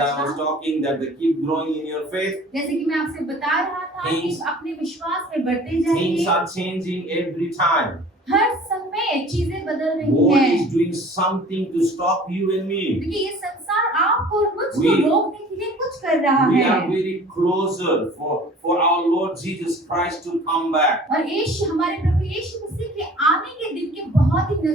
I was talking that they keep growing in your faith. जैसे कि मैं आपसे बता रहा था कि Things- अपने विश्वास में बढ़ते Things जाइए। are changing every time. हर समय चीजें बदल रही God हैं। is doing something to stop you and me. क्योंकि ये संसार आपको और मुझको We- रोकने के लिए कुछ कर रहा We है। are very closer for our Lord Jesus Christ to come back. और यीशु हमारे प्रभु यीशु मसीह के आने के दिन के बहुत ही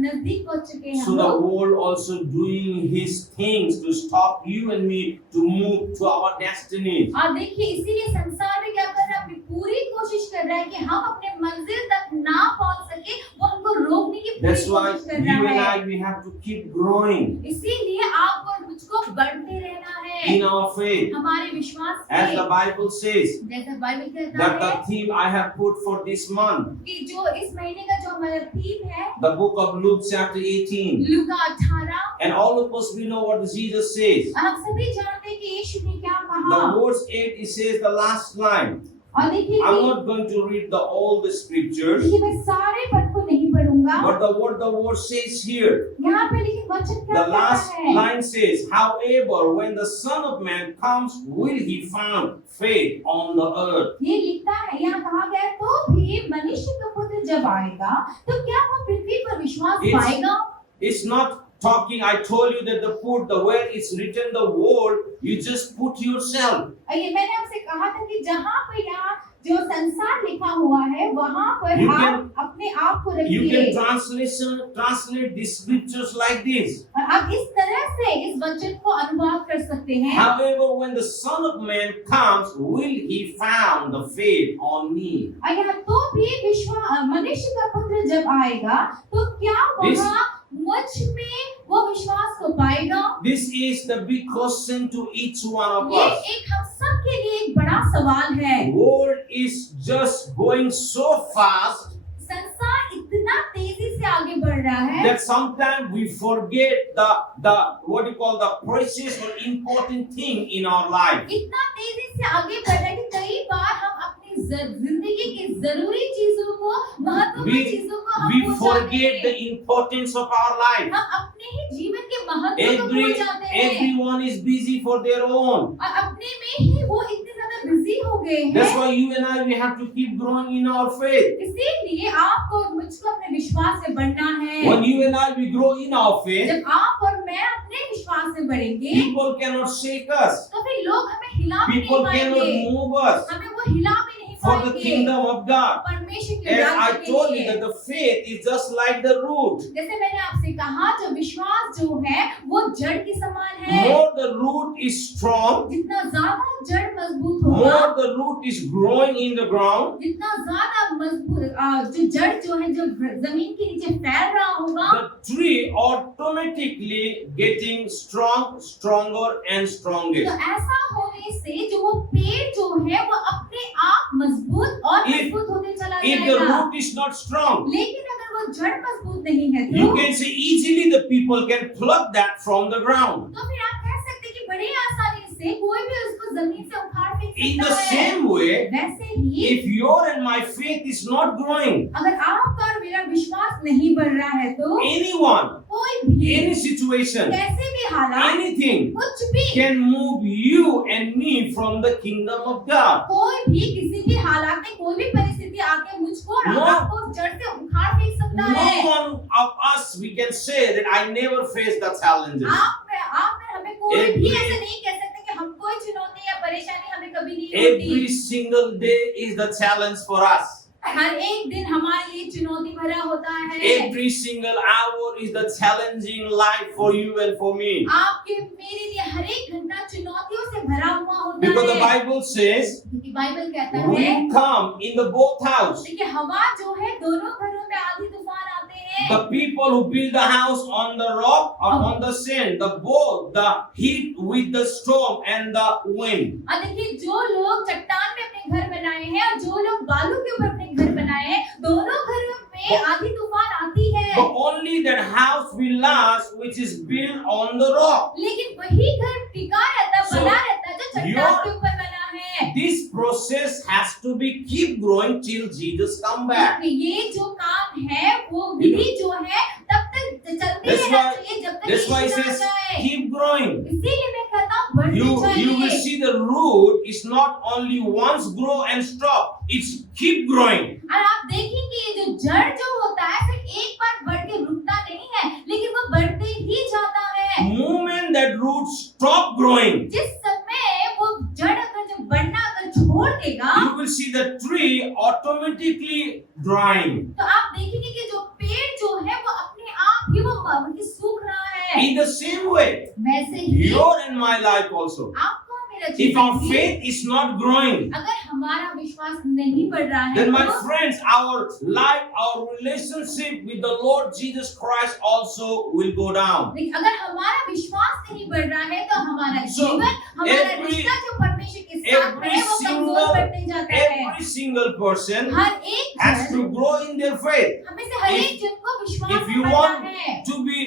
नजदीक पहुंच चुके हैं So हम the लोग। world also doing his things to stop you and me to move to our destiny. और देखिए इसीलिए संसार में क्या कर रहा है, अपनी पूरी कोशिश कर रहा है कि हम अपने मंजिल तक ना पहुंच सके, वो हमको रोकने की पूरी That's why कोशिश कर you रहा and है। I, we have to keep growing इसीलिए आपको और मुझको बढ़ते रहना है in our faith. हमारे विश्वास As the में। Bible says, जैसा बाइबल कहता that है the theme I have put for this month, कि जो इस महीने का जो हमारा थीम है, the book of Luke chapter 18. Luka 18, And all of us, we know what Jesus says. और हम सभी जानते हैं कि यीशु ने क्या The कहा। verse 8, it says the last line. और देखिए I'm कि not going to read all the scriptures, देखिए मैं सारे पद को नहीं पढ़ूंगा। but the word says here. यहाँ पे लेकिन वचन क्या The last कहता है? line says, however, when the Son of Man comes, will he find faith on the earth? ये लिखता है, यहाँ कहा गया है, तो भी मनुष्य का पुत्र जब आएगा तो क्या वो पृथ्वी पर विश्वास It's- पाएगा? It's not talking, I told you that the where it's written the word, you just put yourself. ये मैंने आपसे कहा था कि जहाँ पे यहाँ जो संसार लिखा हुआ है वहाँ पर You आप अपने आप को You रखिए can translate these scriptures like this. और आप इस तरह से इस वचन को अनुवाद कर सकते हैं। However, when the Son of Man comes, will he found the faith on me? और यहाँ तो भी मनुष्य का पुत्र जब आएगा तो क्या वहाँ मुझ में वो विश्वास को पाएगा? This is the big question to each one of ये us. एक हम सब के लिए एक बड़ा सवाल है। World is just going so fast संसार इतना तेजी से आगे बढ़ रहा है that sometimes we forget the what you call the precious or important thing in our life. इतना तेजी से आगे बढ़ रहा है कि कई बार हम अपनी जिंदगी की जरूरी चीजों को, महत्वपूर्ण चीजों को हम We भूल जाते forget हैं। the importance of our life. हम अपने ही जीवन के महत्व को भूल जाते हैं Everyone is busy for their own. और अपने में ही वो इतने ज्यादा बिजी हो गए That's हैं। why you and I, we have to keep growing in our faith. इसीलिए आपको और मुझको अपने विश्वास में बढ़ना है। When you and I, we grow in our faith, जब आप और मैं अपने विश्वास में बढ़ेंगे people cannot shake us. तो फिर लोग हमें हिला भी नहीं People पाएंगे, cannot move us हमें वो हिला भी नहीं for the पाएंगे kingdom of God. परमेश्वर के As I राज्य के told you लिए। that the faith is just like the root. जैसे मैंने आपसे कहा जो विश्वास जो है वो जड़ के समान है। More the root is strong, जितना ज्यादा जड़ मजबूत होगा, more the root is growing in the ground, जितना ज्यादा मजबूत जो जड़ जो है जो जमीन के नीचे फैल रहा होगा, the tree automatically getting stronger and तो stronger. ऐसा होने से जो वो पेड़ जो है वो अपने आप मजबूत और If- मजबूत होते चला If the जाएगा। root is not strong, लेकिन अगर वो जड़ मजबूत नहीं है you तो can say easily the people can pluck that from the ground. तो फिर आप कह सकते हैं कि बड़े आसानी से कोई भी उसको जमीन से उखाड़ फेंक In the सकता है। same way, वैसे ही if your and my faith is not growing, अगर आपका और मेरा विश्वास नहीं बढ़ रहा है तो anyone, कोई भी any situation, कैसे भी हालात anything कुछ भी can move you and me from the kingdom of God. कोई भी किसी भी हालात में कोई भी परिस्थिति आके मुझको और No. आपको जड़ से उखाड़ फेंक सकता No है। one of us we can say that I never faced the challenges. आप में हमें कोई Every- भी ऐसा नहीं कह सकते कि हम कोई चुनौती या परेशानी हमें कभी नहीं Every होती। single day is the challenge for us. हर एक दिन हमारे लिए चुनौती भरा होता है। Every single hour is the challenging life for you and for me. आपके मेरे लिए हर एक घंटा चुनौतियों से भरा हुआ होता Because the है। Bible says, क्योंकि बाइबल कहता है wind come in the both house. देखिए हवा जो है दोनों घरों में आंधी तूफान आते हैं। The people who build the house on the rock or on the sand, the both, the heat with the storm and the wind. और देखिए जो लोग चट्टान में अपने घर बनाए हैं और जो लोग बालू के ऊपर अपने घर बनाए हैं, दोनों घरों में आंधी तूफान आती है। But only that house will last which is built on the rock. लेकिन वही घर टिका रहता, So, बना रहता जो चट्टान your- के ऊपर बना है। This process has to be keep growing till Jesus come back. ये जो काम है वो विधि जो है तब तक चलती That's रहना why- चाहिए जब तक That's why it यीशु ना says जाए। keep growing. इसीलिए मैं कहता हूँ not only once grow and stop, it's keep growing. और आप देखेंगे ये जो जड़ जो होता है सिर्फ एक बार बढ़ के रुकता नहीं है, लेकिन वो बढ़ते ही जाता है। Moment that roots stop growing, जिस समय वो जड़ अगर जब बढ़ना अगर छोड़ देगा, you will see the tree automatically drying. तो आप देखेंगे कि जो पेड़ जो है वो अपने आप ही वो सूख रहा है। In the same way, वैसे ही your and my life also. आपको और मेरा If our जीवन भी, faith is not growing, अगर हमारा विश्वास नहीं बढ़ रहा है, then my तो friends, our life, our relationship with the Lord Jesus Christ also will go down. लेकिन अगर हमारा विश्वास नहीं बढ़ रहा है तो हमारा So, जीवन, हमारा every- रिश्ता जो परमेश्वर के साथ every है वो कमजोर बढ़ते जाता है। Every single person हर एक has जन, to grow in their faith. हमें से हर एक जन को विश्वास If में you बढ़ना want है। to be,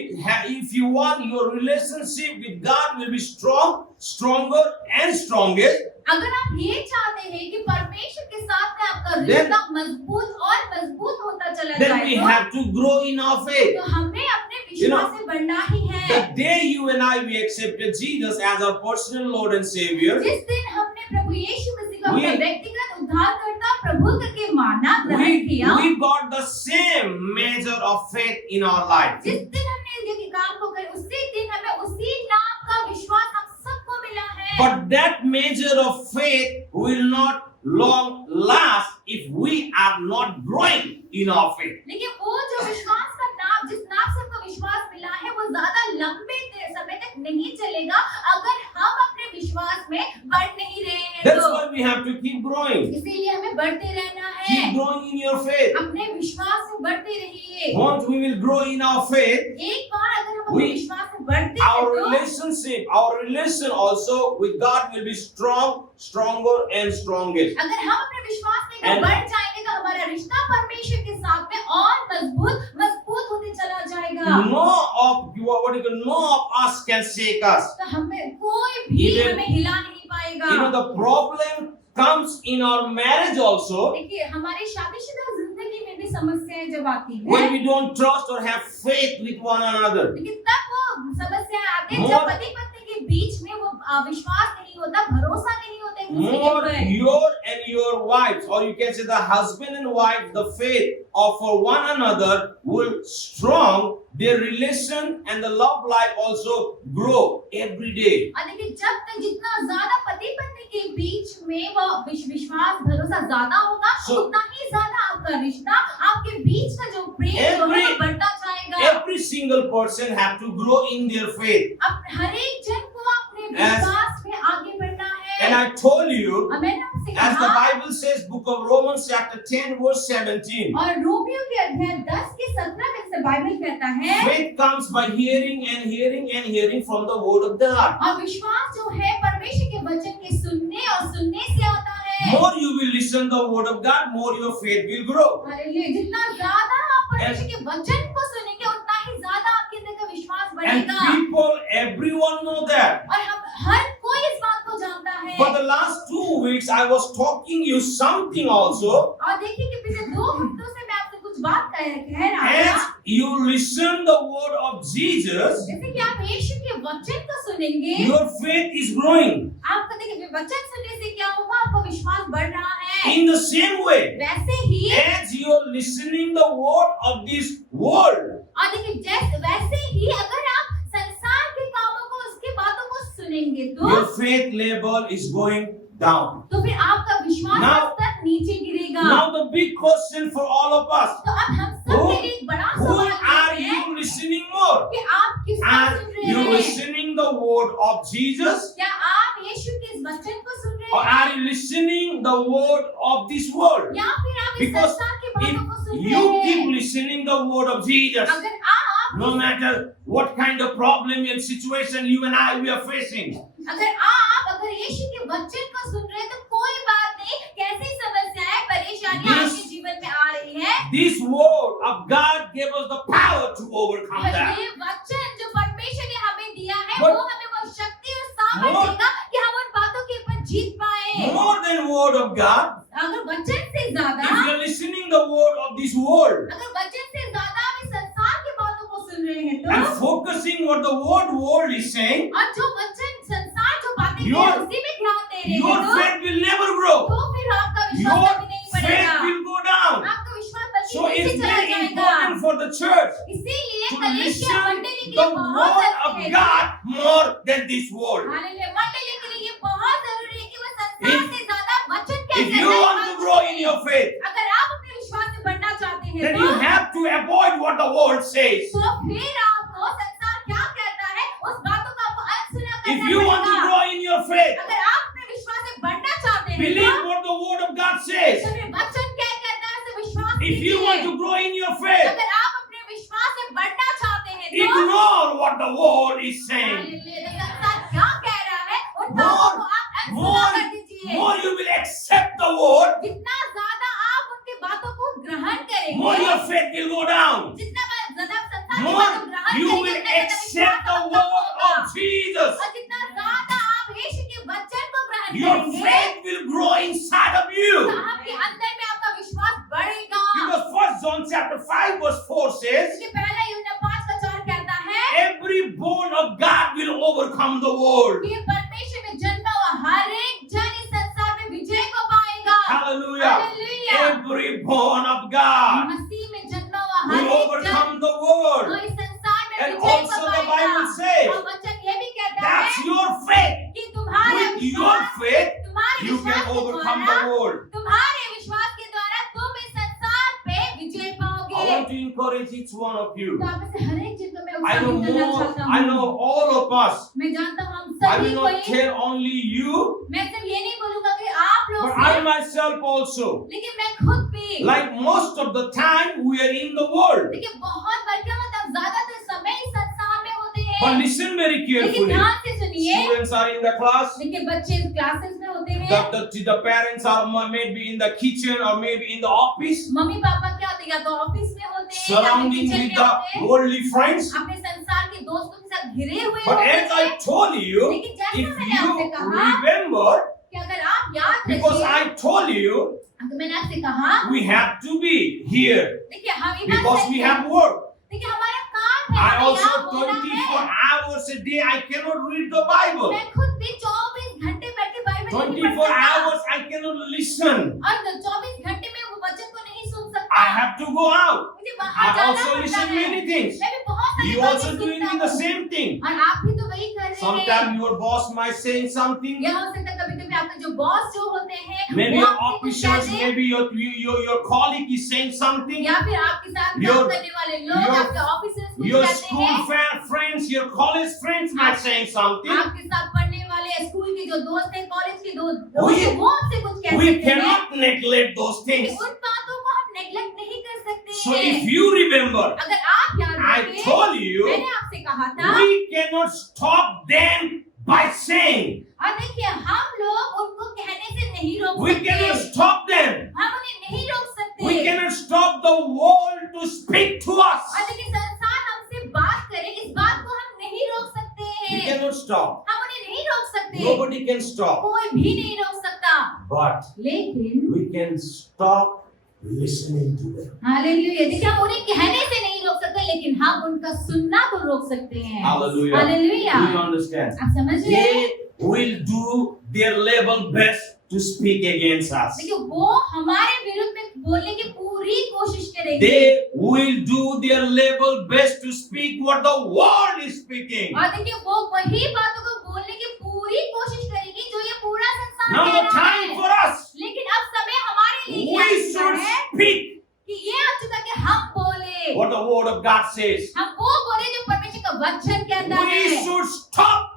if you want your relationship with God will be strong, stronger and strongest, अगर आप ये चाहते हैं कि परमेश्वर के साथ में आपका Then- रिश्ता मजबूत और मजबूत होता चला then we जाए, have to grow in our faith. तो हमें अपने You know, विश्वास से बढ़ना ही है। The day you and I we accepted Jesus as our personal Lord and Savior, जिस दिन हमने प्रभु यीशु मसीह को We- अपना व्यक्तिगत उद्धारकर्ता प्रभु करके माना, ग्रहण किया, we got the same measure of faith in our life. जिस दिन हमने ये काम को कर, उसी दिन हमें उसी नाम का विश्वास हम सबको मिला है। But that measure of faith will not long last if we are not growing in our faith. लेकिन वो जो विश्वास का नाम, जिस नाम से हमको विश्वास मिला है, वो ज्यादा लंबे समय तक नहीं चलेगा अगर हम अपने विश्वास में बढ़ नहीं रहे हैं। That's तो why we have to keep growing. इसीलिए हमें बढ़ते रहना है। Keep growing in your faith. अपने विश्वास में बढ़ते रहिए। Once we will grow in our faith, एक बार अगर हम अपने We- विश्वास में बढ़ते हैं our तो relationship, our relation also with God will be strong, stronger and strongest. अगर हम अपने विश्वास में And- बढ़ जाएंगे तो हमारा रिश्ता परमेश्वर के साथ में और मजबूत होते चला जाएगा। No of what you can, no of us can shake us. तो हमें कोई भी Even- हमें हिला नहीं पाएगा। You know the problem comes in our marriage also देखिए हमारी शादीशुदा जिंदगी में भी समस्याएं जब आती when हैं, we don't trust or have faith with one another. लेकिन तब वो समस्याएं आती हैं More- जब पति पत्नी के बीच में वो विश्वास नहीं होता, भरोसा नहीं होता एक दूसरे के More ऊपर। your and your wives, or you can say the husband and wife, the faith of for one another will strong. Their relation and the love life also grow every day. और देखिए जब तक जितना ज्यादा पति पत्नी के बीच में वो विश्वास भरोसा ज्यादा होगा, So- उतना ही ज्यादा आपका रिश्ता, आपके बीच का जो प्रेम जो है Every- वो बढ़ता जाएगा। Every single person have to grow in their faith. अब हर एक जन को अपने As- विश्वास में आगे बढ़ना And है। I told you, और मैंने आपसे as the कहा, Bible says, book of Romans chapter 10 verse 17. और रोमियो के अध्याय 10 के 17 में से बाइबल कहता है, Faith comes by hearing and hearing and hearing from the word of God. और विश्वास जो है परमेश्वर के वचन के सुनने और सुनने से आता है। More you will listen the word of God, more your faith will grow. Hallelujah, जितना ज्यादा आप परमेश्वर के वचन को सुनेंगे उतना ही ज्यादा आपके अंदर का विश्वास And बढ़ेगा। people, everyone know that. और हम हर कोई इस बात को जानता है। For the last 2 weeks, I was talking you something also. और देखिए कि पिछले 2 हफ्तों से मैं आपसे कुछ बात कह रहा As था। you listen the word of Jesus, जैसे कि आप यीशु के वचन को सुनेंगे, your faith is growing. आपको देखिए वचन सुनने से क्या होगा, आपका विश्वास बढ़ रहा है। In the same way, वैसे ही as you are listening the word of this world, और देखिए जैसे वैसे ही अगर आप संसार के कामों को, उसकी बातों को सुनेंगे your तो faith level is going down. फिर आपका विश्वास Now- का स्तर नीचे गिरेगा। Now the big question for all of us, तो अब हम सब के लिए एक बड़ा who सवाल are ये है you listening more? कि आप किसको Are सुन रहे you हैं? listening the word of Jesus, क्या आप यीशु के इस वचन को सुन रहे or हैं, are you listening the word of this world? या फिर आप इस Because संसार के बातों को सुन If रहे you keep हैं? listening the word of Jesus, अगर आप no matter what kind of problem and situation you and I we are facing, अगर यीशु के वचन को सुन रहे हैं तो कोई बात नहीं, कैसी समस्याएं परेशानियां This- आपके जीवन में आ रही है, this word of God gave us the power to overcome और that. ये वचन जो परमेश्वर ने हमें दिया है But- वो हमें वो शक्ति और सामर्थ More- देगा कि हम उन बातों के ऊपर जीत पाए। More than word of God, अगर वचन से ज्यादा, if you are listening the word of this world अगर वचन से ज्यादा आप इस संसार की बातों को सुन रहे हैं and तो, focusing what the world is saying, और जो वचन संसार जो बातें Your- हैं उसी में ध्यान दे नहीं your रहेंगे faith will never grow. तो फिर आपका विश्वास Your कभी नहीं बढ़ेगा, faith will go down. आपका विश्वास बल्कि So नीचे it's चला very जाएगा। important for the church इसीलिए to कलीसिया listen मंडली के the लिए बहुत word जरूरी of है God more than this world. Hallelujah, मंडली के लिए ये बहुत जरूरी है कि वो संसार से ज्यादा वचन If कैसे you want to grow in your faith, अगर आप अपने विश्वास में बढ़ना चाहते हैं then तो you have to avoid what the world says. फिर आपको संसार क्या कहता है उस बातों का आपको अनसुना If करना you want to पड़ेगा। grow in your faith, अगर आप अपने विश्वास में बढ़ना चाहते हैं believe तो what the word of God says. फिर वचन क्या कहता है उसे विश्वास If you कीजिए। want to grow in your faith, अगर आप अपने विश्वास में बढ़ना चाहते हैं तो ignore what the world is saying. Hallelujah, संसार क्या कह रहा है उन बातों को आप अनसुना कर दीजिए। More you will accept the word, जितना ज्यादा आप उनकी बातों को ग्रहण more करेंगे your faith will go down. जितना ज्यादा आप संसार की More बातों को ग्रहण you करेंगे will उतना ज्यादा accept the विश्वास आपका word होगा। of Jesus. और जितना ज्यादा आप यीशु के वचन को ग्रहण Your करेंगे faith will grow inside of तो you. आपके अंदर में आपका विश्वास बढ़ेगा। Because 1 John chapter 5 verse 4 says, इसके पहला यूहन्ना 5:4 कहता है every bone of God will overcome the world. कि परमेश्वर में जन्मा हुआ हर एक जन इस संसार में विजय को पाएगा। Hallelujah. Hallelujah. Every bone of God मसीह में जन्मा हुआ हर will एक जन overcome the वो world. इस संसार में And विजय also को the पाएगा। Bible says, और वचन ये भी कहता that's है your faith. कि तुम्हारे With your विश्वास faith, तुम्हारे you विश्वास can के overcome द्वारा the world. तुम्हारे विश्वास के द्वारा तुम इस संसार पे विजय I पाओगे। want to encourage each one of you. तो आप में से हर एक चीज को मैं I know उत्साहित करना more, चाहता I हूँ। know all of us. मैं जानता हूँ हम I सभी will को not tell only you, मैं सिर्फ ये नहीं बोलूंगा कि आप लोग but I myself also. लेकिन मैं खुद भी Like most of the time, we are in the world. देखिए बहुत बार क्या होता है ज्यादातर समय इस संसार में होते हैं But listen very लेकिन carefully. ध्यान से सुनिए Students are in the class. देखिए बच्चे क्लासेस में होते हैं The parents are maybe in the kitchen or maybe in the office, mummy papa क्या होते हैं या तो ऑफिस में होते हैं या फिर surrounding किचन with में होते the हैं worldly friends. अपने संसार के दोस्तों के साथ घिरे हुए But होते as I हैं told you, लेकिन जैसा if मैंने आपसे you कहा remember, कि अगर आप याद because रखिए I told you, अगर मैंने आपसे कहा we have to be here देखिए हम इधर because से we हैं। have work. देखिए हमारा काम है I हमें also यहाँ होना 24 है hours a day I cannot read the Bible. मैं खुद भी 24 घंटे बैठ के बाइबल नहीं 24 पढ़ सकता hours I cannot listen. और 24 घंटे में वो वचन को नहीं सुन सकता I have to go out. मुझे बाहर I जाना also पड़ता listen है many things. मैं भी बहुत सारी You बातें also doing सुनता the हूँ same thing. और आप भी तो वही कर रहे हैं Sometimes your boss might say something. या हो सकता है कभी-कभी आपके जो बॉस जो होते हैं Maybe वो your आपसे कुछ officers, कहते हैं maybe your colleague is saying something. या फिर आपके साथ Your- काम करने वाले लोग your- आपके ऑफिसर्स कुछ Your कहते school हैं friends, your college friends might saying something. आपके साथ पढ़ने वाले स्कूल के जो दोस्त हैं कॉलेज के दोस्त We- वो आपसे कुछ कह We सकते हैं cannot neglect those लेकिन things. उन बातों को हम नेग्लेक्ट नहीं कर सकते So हैं if you remember, अगर आप याद I रखें told you, मैंने आपसे कहा था we cannot stop them by saying. और देखिए हम लोग उनको कहने से नहीं रोक We सकते cannot stop them. हम उन्हें नहीं रोक सकते We cannot stop the world to speak to us. और देखिए संसार हमसे बात करे इस बात को हम नहीं रोक सकते We हैं cannot stop. हम उन्हें नहीं रोक सकते Nobody can stop. कोई भी नहीं रोक सकता But लेकिन we can stop listening to them. Hallelujah देखिए हम उन्हें कहने से नहीं रोक सकते लेकिन हम उनका सुनना तो रोक सकते हैं Hallelujah. Hallelujah Do you understand? आप समझ रहे हैं They will do their level best to speak against us. देखिए वो हमारे विरुद्ध में बोलने की पूरी कोशिश करेंगे They will do their level best to speak what the world is speaking. और देखिए वो वही बातों को बोलने की पूरी कोशिश करेगी जो ये पूरा संसार Now कह the रहा time है for us, लेकिन अब समय हमारे लिए we आ चुका should है speak कि ये आ चुका कि हम बोले what the word of God says. हम वो बोले जो परमेश्वर का वचन कहता We है should stop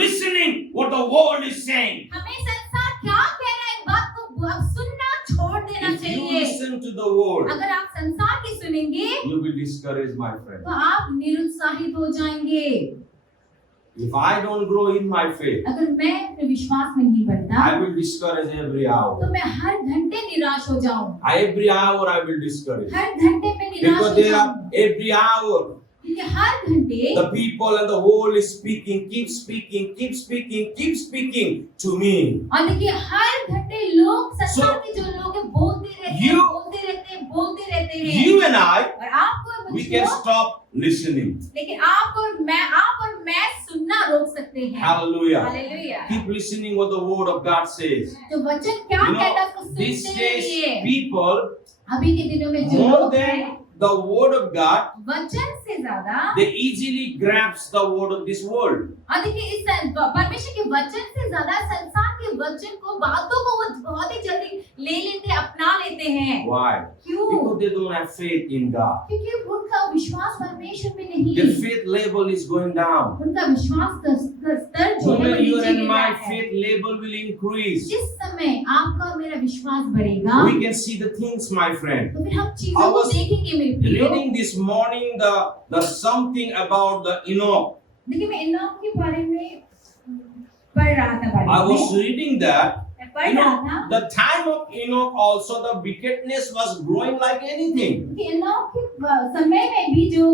listening what the world is saying. हमें संसार क्या कह रहा है इस बात को अब सुनना छोड़ देना If you चाहिए listen to the world, अगर आप संसार की सुनेंगे you will discourage, my friend. तो आप निरुत्साहित हो जाएंगे If I don't grow in my faith, अगर मैं अपने विश्वास में नहीं बढ़ता I will discourage every तो hour. मैं हर घंटे निराश हो जाऊं Every hour I will discourage. हर घंटे में निराश Because हो there जाऊं are every hour क्योंकि हर घंटे the people and the world is speaking, keep speaking, keep speaking, keep speaking to me. और देखिए हर घंटे लोग संसार के जो लोग हैं बोलते रहते हैं You- बोलते रहते हैं बोलते रहते हैं You and I, और आपको और we can मुझको stop listening. लेकिन आप और मैं सुनना रोक सकते हैं। Hallelujah. Hallelujah. Keep listening what the word of God says. तो वचन क्या You कहता है know, उसको these सुनते days रहिए। people, अभी के दिनों में जो more लोग हैं than the word of God, वचन से ज्यादा they easily grasp the word of this world. और देखिए इस परमेश्वर के वचन से ज्यादा संसार के वचन को बातों को वो बहुत ही जल्दी ले लेते हैं, अपना लेते हैं। Why? क्यों? Because they don't have faith in God. क्योंकि उनका विश्वास परमेश्वर में नहीं। Their faith level is going down. उनका विश्वास का स्तर जो है वो When your नीचे and गिर my रहा है। faith level will increase, जिस समय आपका और मेरा विश्वास बढ़ेगा we can see the things, my friend. तो फिर हम I चीजों को was देखेंगे मेरे प्रियो। Reading this morning the something about the Enoch. देखिए मैं इनोक के बारे में पढ़ रहा था I बाइबल was में। reading that. मैं पढ़ रहा था The time of Enoch also the wickedness was growing like anything. कि इनोक के समय में भी जो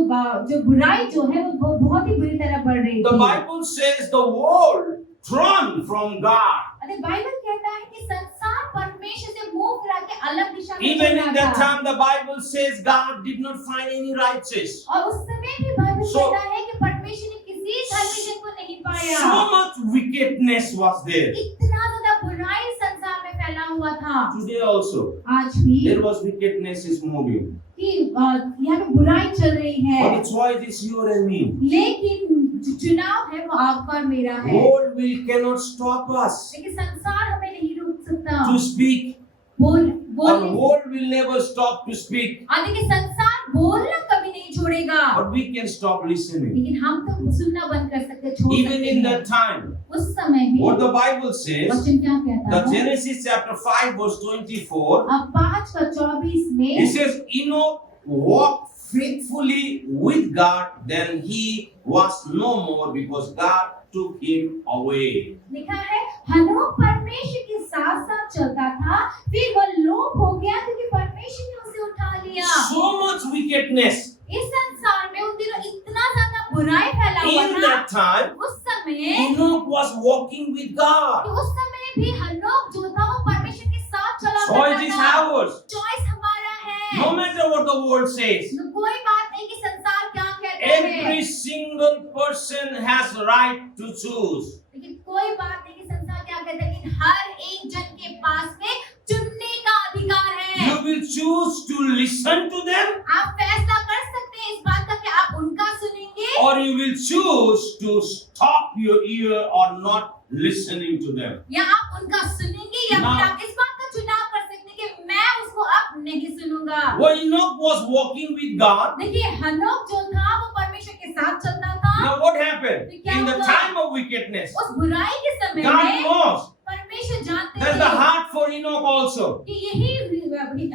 बुराई जो है वो बहुत ही बुरी तरह बढ़ रही The थी। Bible says the world turned from God. अरे बाइबल कहता है कि संसार परमेश्वर से मुंह फिरा के अलग दिशा में Even चल in रहा that था। time the Bible says God did not find any righteous. और उस समय भी बाइबल So- कहता है कि परमेश्वर ने किसी धर्मी जन को नहीं पाया। So much wickedness was there. इतना ज्यादा बुराई संसार में फैला हुआ था। Today also आज भी there was wickedness is moving. कि यहाँ पे बुराई चल रही है। But it's why it is you and me. लेकिन जो चुनाव है वो आपका और मेरा है। World will cannot stop us लेकिन संसार हमें नहीं रोक सकता। to speak. बोल Our world will never stop to speak. देखिए संसार बोलना कभी नहीं छोड़ेगा। But we can stop listening. लेकिन हम तो सुनना बंद कर सकते, छोड़ Even सकते in हैं। that time, उस समय में what the Bible says, वचन क्या कहता the है? Genesis chapter 5 verse 24, अब 5:24 it में says Enoch walked faithfully with God, then he was no more because God took him away. लिखा है हनोक परमेश्वर के साथ साथ चलता था, फिर वह लोप हो गया क्योंकि परमेश्वर ने उसे उठा लिया। So much wickedness. इस संसार में उन दिनों इतना ज्यादा बुराई फैला हुआ In था। that time, उस समय Enoch was walking with God. कि उस समय भी हनोक जो था वो परमेश्वर के साथ चला Choice करता is था। ours. चॉइस हमारा है। No matter what the world says, कोई बात नहीं कि संसार क्या कहता है। every single person has right to choose. लेकिन कोई बात नहीं कि संसार क्या कहता है, लेकिन हर एक जन के पास में चुनने का अधिकार है। You will choose to listen to them, आप फैसला कर सकते हैं इस बात का कि आप उनका सुनेंगे or you will choose to stop your ear or not listening to them. या आप उनका सुनेंगे या Now- फिर आप इस बात का चुनाव कर सकते हैं कि मैं उसको अब नहीं सुनूंगा। When Enoch was walking with God, देखिए हनोक जो था वो परमेश्वर के साथ चलता था। now what happened? In the time of wickedness, उस बुराई के समय God में knows परमेश्वर जानते that's the थे heart for Enoch also. कि यही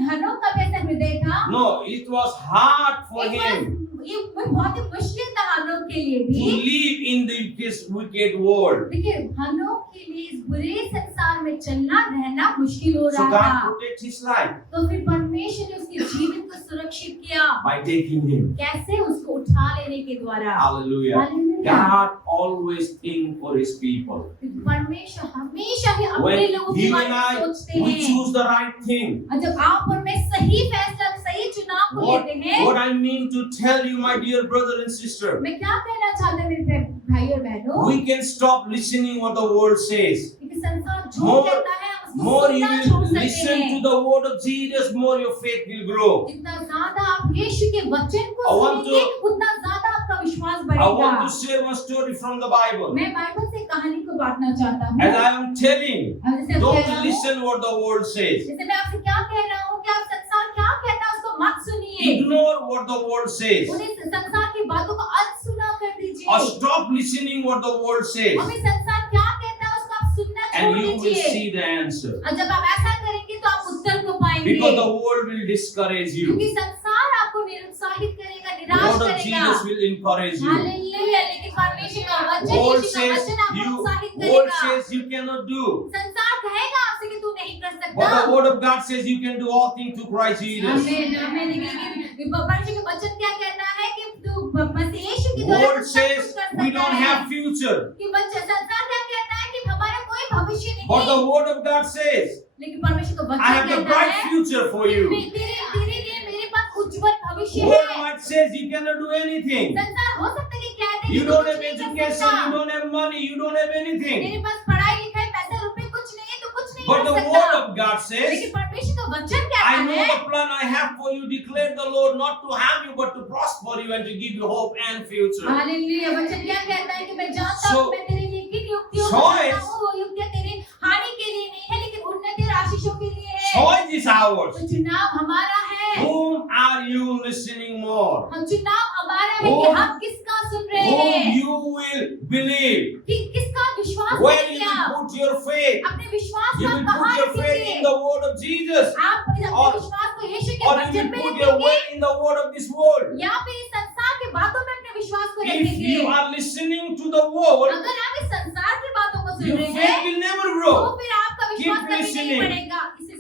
हनोक का वैसा हृदय था। No, it was hard for him ये बहुत ही मुश्किल था हनोक के लिए to भी। live in this wicked world. देखिए हनोक के लिए इस बुरे संसार में चलना रहना मुश्किल हो So रहा God था। protected his life तो फिर परमेश्वर ने उसके जीवन को सुरक्षित किया। by taking him. कैसे? उसको उठा लेने के द्वारा। Hallelujah. Hallelujah. God always think for his people. परमेश्वर हमेशा ही अपने When लोगों के you बारे and में I, सोचते we हैं। choose the right thing. और जब आप और मैं सही फैसला, सही चुनाव को What, लेते हैं, what I mean to tell you, my dear brother and sister, मैं क्या कहना चाहता हूँ मेरे भाई और बहनों, we can stop listening what the world says. क्योंकि संसार More- जो कहता है हम उसको More you सुनना छोड़ will सकते listen to हैं। the word of Jesus, more your faith will grow. जितना ज्यादा आप यीशु के वचन को I want सुनेंगे, उतना ज्यादा आपका विश्वास I बढ़ेगा। want to share one story from the Bible. मैं बाइबल से कहानी को बांटना चाहता हूँ। As I am telling, अब जैसे don't कह रहा हूँ, listen what the world says. जैसे मैं आपसे क्या कह रहा हूँ कि आप संसार क्या कहता है उसको मत सुनिए। Ignore what the world says. उन्हें संसार की बातों को अनसुना कर दीजिए। Or stop listening what the world says. हमें संसार क्या कहता है उसको आप सुनना छोड़ And you will दीजिए। see the answer. और जब आप ऐसा करेंगे तो आप उत्तर को पाएंगे। Because the world will discourage you. क्योंकि संसार आपको निरुत्साहित करेगा, The निराश word of करेगा। Jesus will encourage you. Hallelujah. लेकिन परमेश्वर का वचन, World यीशु का says वचन आपको उत्साहित world करेगा। says you cannot do. संसार कहेगा आपसे कि तू नहीं कर But सकता। the word of God says you can do all things through Christ Jesus. आमीन, आमीन। लेकिन परमेश्वर का वचन क्या कहता है कि तू मसीह यीशु के द्वारा World सब says कुछ कर we सकता don't है। have future. कि संसार क्या कहता है कि हमारा कोई भविष्य But नहीं। the word of God says लेकिन परमेश्वर का I वचन have the कहता bright है future for कि you. तेरे लिए मेरे पास उज्जवल भविष्य World है। might says you cannot do anything. संसार हो सकता है कि कह लेके You तू don't कुछ have नहीं कर education, सकता। you don't have money, you don't have anything. तेरे पास पढ़ाई लिखाई पैसा रुपए कुछ नहीं तो कुछ नहीं But कर the सकता। word of God says, लेकिन परमेश्वर का वचन I कहता know है, the plan I have for you, declared the Lord, not to harm you, but to prosper you and to give you hope and future. Hallelujah, वचन क्या कहता है कि मैं जानता So, हूँ मैं तेरे लिए किन युक्तियों को choice- जानता हूँ, वो युक्तियाँ तेरे हानि के लिए नहीं है लेकिन उन्नति और आशीषों के लिए है। Choice is ours. तो चुनाव हमारा है। Whom are you listening more? हम चुनाव हमारा है कि Whom- हम किसका सुन रहे Whom हैं, you will believe? कि किसका विश्वास Where you करेंगे आप? will put your faith? अपने विश्वास You को will कहाँ put your faith रखेंगे? in the word of Jesus, आप अपने or- विश्वास को यीशु के or you वचन will में put your रखेंगे faith in the word of this world. या फिर इस संसार के बातों में अपने विश्वास को If रखेंगे। you are listening to the world, अगर आप इस संसार की बातों को सुन your रहे faith हैं will never तो grow. फिर आपका विश्वास Keep कभी नहीं listening. बढ़ेगा। इसे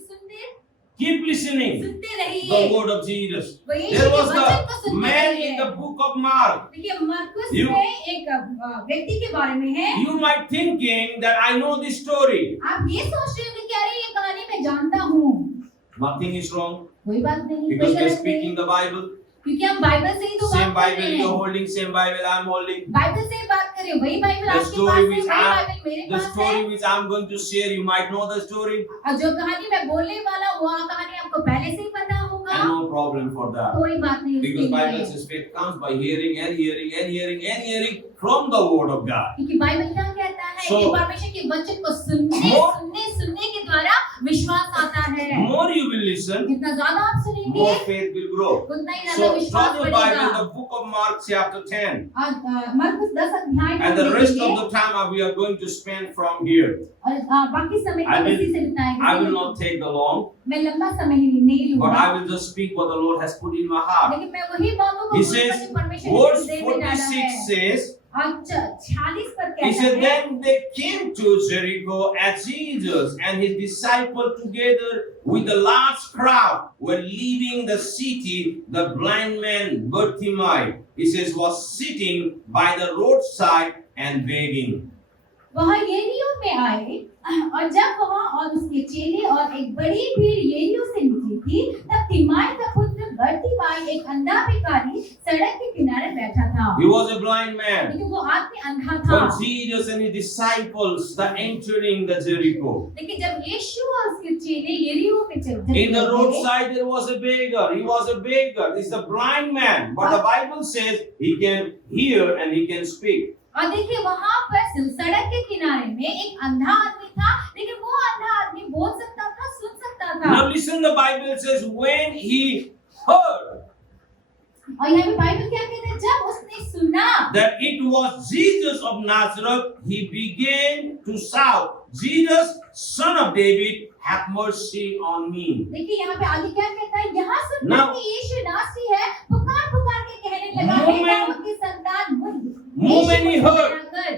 Keep listening. सुनते The रहिए। word of Jesus. वो यीशु There के was वचन को the सुनते man रहिए। in the book of Mark. देखिए मरकुस You- में एक व्यक्ति के बारे में है। You might thinking that I know this story. आप ये सोच रहे होंगे कि अरे ये कहानी मैं जानता हूँ। Nothing is wrong कोई बात नहीं, because कोई we are गलत speaking नहीं, the Bible. क्योंकि हम बाइबल से ही तो Same बात कर Bible रहे you're हैं। holding, same Bible I'm holding. Bible से ही बात कर रहे हैं, वही बाइबल The आपके पास story है, which वही I'm, बाइबल मेरे the पास है। story which I'm going to share, you might know the story, और जो कहानी मैं बोलने वाला हूँ, वो कहानी आपको पहले से ही पता होगा। and no problem for that. कोई बात नहीं उसके Because Bible लिए, says faith comes by hearing and hearing and hearing and hearing from the word of God. क्योंकि बाइबल क्या कहता है So- कि परमेश्वर के वचन को सुनने More- सुनने सुनने के द्वारा विश्वास आता है। More you will listen, जितना ज्यादा आप सुनेंगे more faith will grow. उतना ही ज्यादा So विश्वास turn your बढ़ेगा। Bible, the book of Mark chapter 10. और मरकुस 10 अध्याय में And the rest of देखेंगे the time we are going to spend from here. और बाकी समय I को will- इसी से बिताएंगे। I will not take the long, मैं लंबा समय नहीं but लूंगा, I will just speak what the Lord has put in my heart. लेकिन मैं वही बातों को He बोलूंगा says, जो परमेश्वर ने verse मुझे में डाला 46 है। says, और 46 पर he कहता said, है, then they came to Jericho, and Jesus and his disciples together with a large crowd were leaving the city. The blind man Bartimaeus, he says, was sitting by the roadside and begging. वह यरीहो में आए और जब वह और उसके चेले और एक बड़ी भीड़ यरीहो से निकली थी, तब तिमाई का पुत्र बर्तिमाई एक अंधा भिखारी सड़क के किनारे बैठा था। He was a blind man. लेकिन वो आदमी अंधा था। When Jesus and his disciples are entering the Jericho, लेकिन जब यीशु और उसके चेले यरीहो में चल in the roadside there was a beggar. He was a beggar. He's a blind man. But the Bible says he can hear and he can speak. और देखिए वहां पर सड़क के किनारे में एक अंधा आदमी था, लेकिन वो अंधा आदमी बोल सकता था, सुन सकता था। Now listen, the Bible says when he heard और यहाँ पे बाइबल क्या कहता है, जब उसने सुना that it was Jesus of Nazareth, he began to shout, Jesus, son of David, have mercy on me. देखिए यहाँ पे आगे क्या कहता है, यहाँ सुनकर Now- कि यीशु नासरी है, पुकार पुकार के कहने लगा, हे Moment- दाऊद की संतान मुझ Moment he यीशु को heard. दया कर।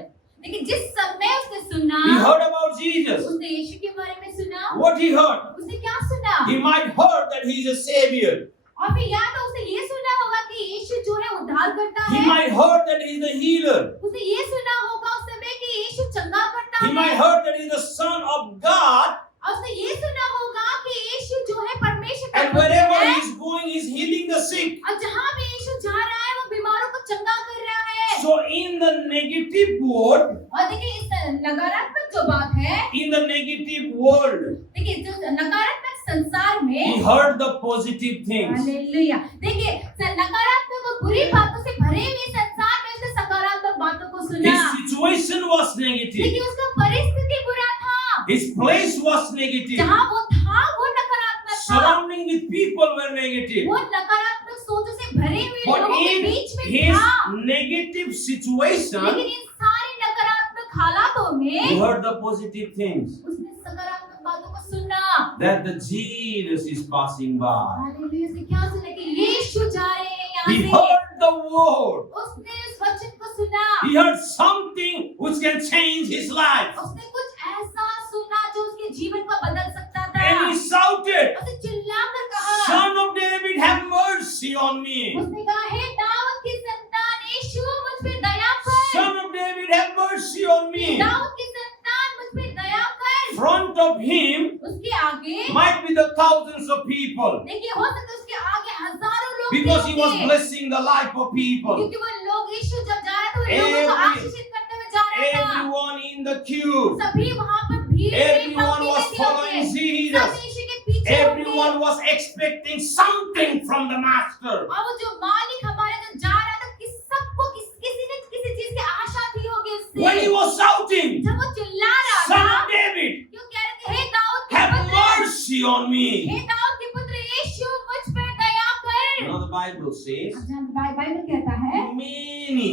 लेकिन जिस समय उसने सुना, He heard about Jesus. उसने यीशु के बारे में सुना। What he heard? उसने क्या सुना? He might heard that he is a savior. और फिर या तो उसने ये सुना होगा कि यीशु जो है उद्धार करता He है। might heard that he is the healer. उसने ये सुना होगा उस समय कि यीशु चंगा करता He might है। heard that he is the son of God. और उसने ये सुना होगा कि यीशु जो है परमेश्वर का And पुत्र wherever है। he is going, he is healing the sick. और जहाँ भी यीशु जा रहा है, वो बीमारों को चंगा कर रहा है। So in the negative word, और देखिए इस नकारात्मक जो बात है, in the negative world, देखिए जो नकारात्मक संसार he में, heard the positive things. Hallelujah, देखिए नकारात्मक और बुरी बातों से भरे हुए संसार में उसने सकारात्मक बातों को सुना। His situation was negative. देखिए उसका परिस्थिति बुरा था, His place was negative. जहाँ वो था वो नकारात्मक था, Surrounding with people were negative. वो नकारात्मक सोचों से भरे हुए But लोगों के in बीच में his था। negative situation, लेकिन इन सारी नकारात्मक हालातों he में heard the positive things. उसने सकारात्मक बातों को सुना। That the Jesus is passing by. Hallelujah, से क्या सुना कि यीशु जा रहे हैं यहाँ He से। heard the word. उसने उस वचन को सुना। He heard something which can change his life. उसने कुछ ऐसा सुना जो उसके जीवन को बदल सकता था। And he shouted, उसने चिल्लाकर कहा, Son of David, have mercy on me. उसने कहा, हे दाऊद की संतान यीशु, मुझ पे दया कर। Son of David, have mercy on me. Dawood की संतान, मुझ पे दया कर। Front of him उसके आगे might be the thousands of people देखिए हो सकता है उसके आगे हजारों लोग because he was होंगे। blessing the life of people. क्योंकि वो लोग यीशु जब जा रहे थे वो लोगों को आशीषित करते हुए जा रहा था। Everyone in the queue. सभी वहां पर भीड़ में Everyone पंक्ति was में following थे। Jesus. सब यीशु के पीछे होंगे। Everyone was expecting something from the master. और वो जो मालिक हमारा जो जा रहा था, सबको किसी न किसी चीज की आशा थी होगी उससे। When he was shouting, जब वो चिल्ला रहा Son था, of David, क्यों कह रहे थे, हे दाऊद के have पुत्र, mercy on me. हे दाऊद के पुत्र यीशु, मुझ पर दया कर। Now the Bible says, अब जहाँ बाइबल कहता है many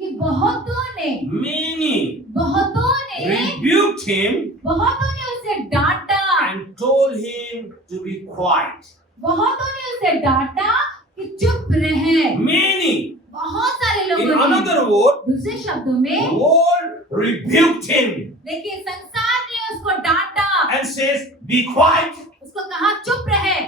कि बहुतों ने rebuked him बहुतों ने उसे डांटा, and told him to be quiet. बहुतों ने उसे डांटा कि चुप रहे। Many. बहुत सारे In लोगों ने, another word, दूसरे शब्दों the में world rebuked him देखिए, संसार ने उसको डांटा, and says, be quiet. उसको कहा चुप रहे।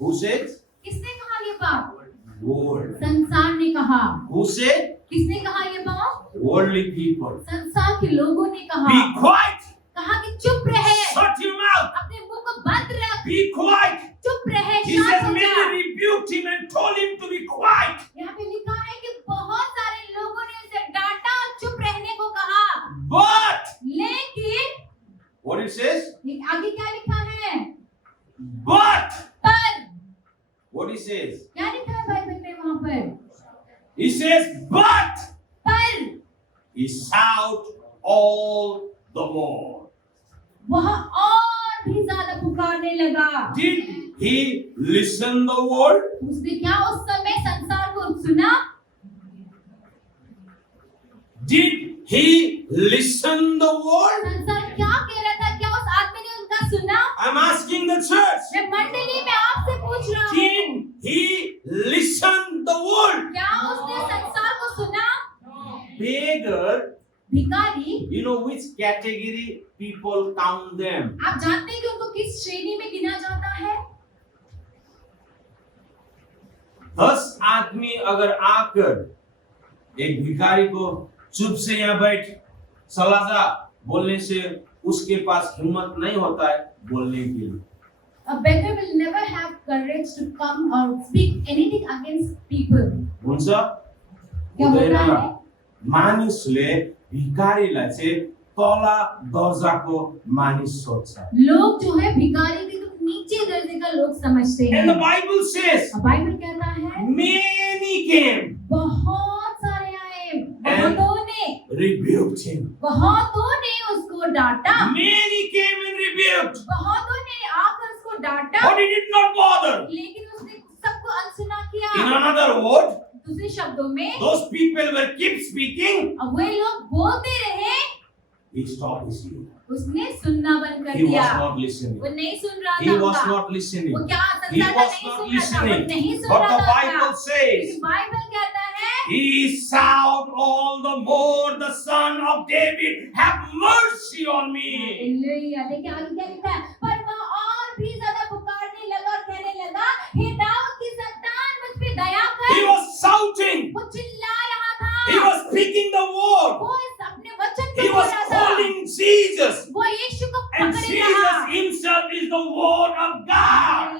Who said? किसने कहा ये बात? World. संसार ने कहा। Who said? किसने कहा ये बात? Worldly people. संसार के लोगों ने कहा। Be quiet. कहा कि चुप रहे, Shut your mouth. अपने मुंह को बंद रख, Be quiet. चुप रहे, He शांत says हो जा। many rebuked him and told him to be quiet. यहाँ पे लिखा है कि बहुत सारे लोगों ने उसे डांटा और चुप रहने को कहा, But लेकिन what it says? आगे क्या लिखा है? But पर what he says? क्या लिखा है बाइबल में वहाँ पर? He says, but पर he shout all the more. वह और भी ज्यादा पुकारने लगा। Did he listen the word? उसने क्या उस समय संसार को सुना? Did he listen the word? संसार क्या कह रहा था? क्या उस आदमी ने उनका सुना? I'm asking the church. मैं मंडली में आपसे पूछ रहा हूँ, Did he listen the word? क्या उसने संसार को सुना? Beggar, भिखारी, you know which category people count them? आप जानते हैं कि उनको किस श्रेणी में गिना जाता है? 10 आदमी अगर आकर एक भिखारी को चुप से यहाँ बैठ चला जा बोलने से उसके पास हिम्मत नहीं होता है बोलने के लिए। A beggar will never have courage to come or speak anything against people. हुन्छ क्या हुँदैन होता है? मानिसले भिखारीलाई चाहिँ तला दर्जाको मानिस सोच्छ। लोग जो है भिखारी के तो नीचे दर्जे का लोग समझते हैं। And the Bible says अब बाइबल कहता है many came बहुत सारे आए, बहुतों ने rebuked him. बहुतों ने उसको डांटा, Many came and rebuked, बहुतों ने आकर उसको डांटा, but he did not bother. लेकिन उसने सबको अनसुना किया। In another word, दूसरे शब्दों में those people were keep speaking. अब वे लोग बोलते रहे, He stopped listening. उसने सुनना बंद कर He दिया। was not listening. वो नहीं सुन रहा He था was उनका। not listening. वो क्या He संसार का was नहीं not सुन रहा था, वो listening. नहीं सुन But रहा the था। Bible says लेकिन बाइबल कहता है he shout all the more, the son of David, have mercy on me. Hallelujah. देखिए आगे क्या लिखा है, पर वह और भी ज्यादा पुकारने लगा और कहने लगा, हे दाऊद की संतान, मुझ पे दया कर। He was shouting. वो चिल्ला रहा था, He was speaking the word. वो अपने वचन को He बोल was रहा था, calling Jesus. वो यीशु को And पकड़े रहा। Jesus himself is the word of God.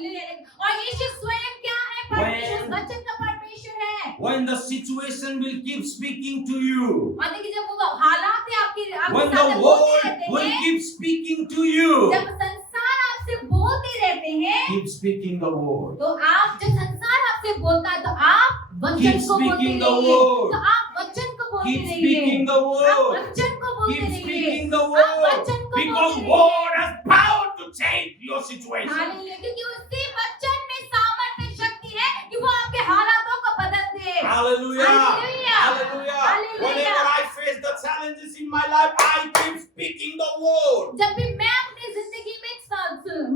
और यीशु स्वयं क्या है? परमेश्वर, When- वचन का परमेश्वर है। When the situation will keep speaking to you, और देखिए जब वो हालात है आपके when साथ the बोलते world रहते will हैं, keep speaking to you, जब संसार आपसे बोलते रहते हैं, keep speaking the word. तो आप जब संसार आपसे बोलता है तो आप वचन Keep को बोलते speaking the रहिए। word. तो आप वचन को बोलते Keep रहिए। speaking the आप word. वचन को बोलते Keep रहिए। speaking the आप word. वचन को Because बोलते रहिए। word has power to change your situation. Hallelujah, क्योंकि उसी वचन में सामर्थ्य शक्ति है कि वो आपके हालातों को बदल दे। Hallelujah. Hallelujah. Hallelujah. Hallelujah. Whenever I face the challenges in my life, I keep speaking the word. जब भी मैं अपनी जिंदगी में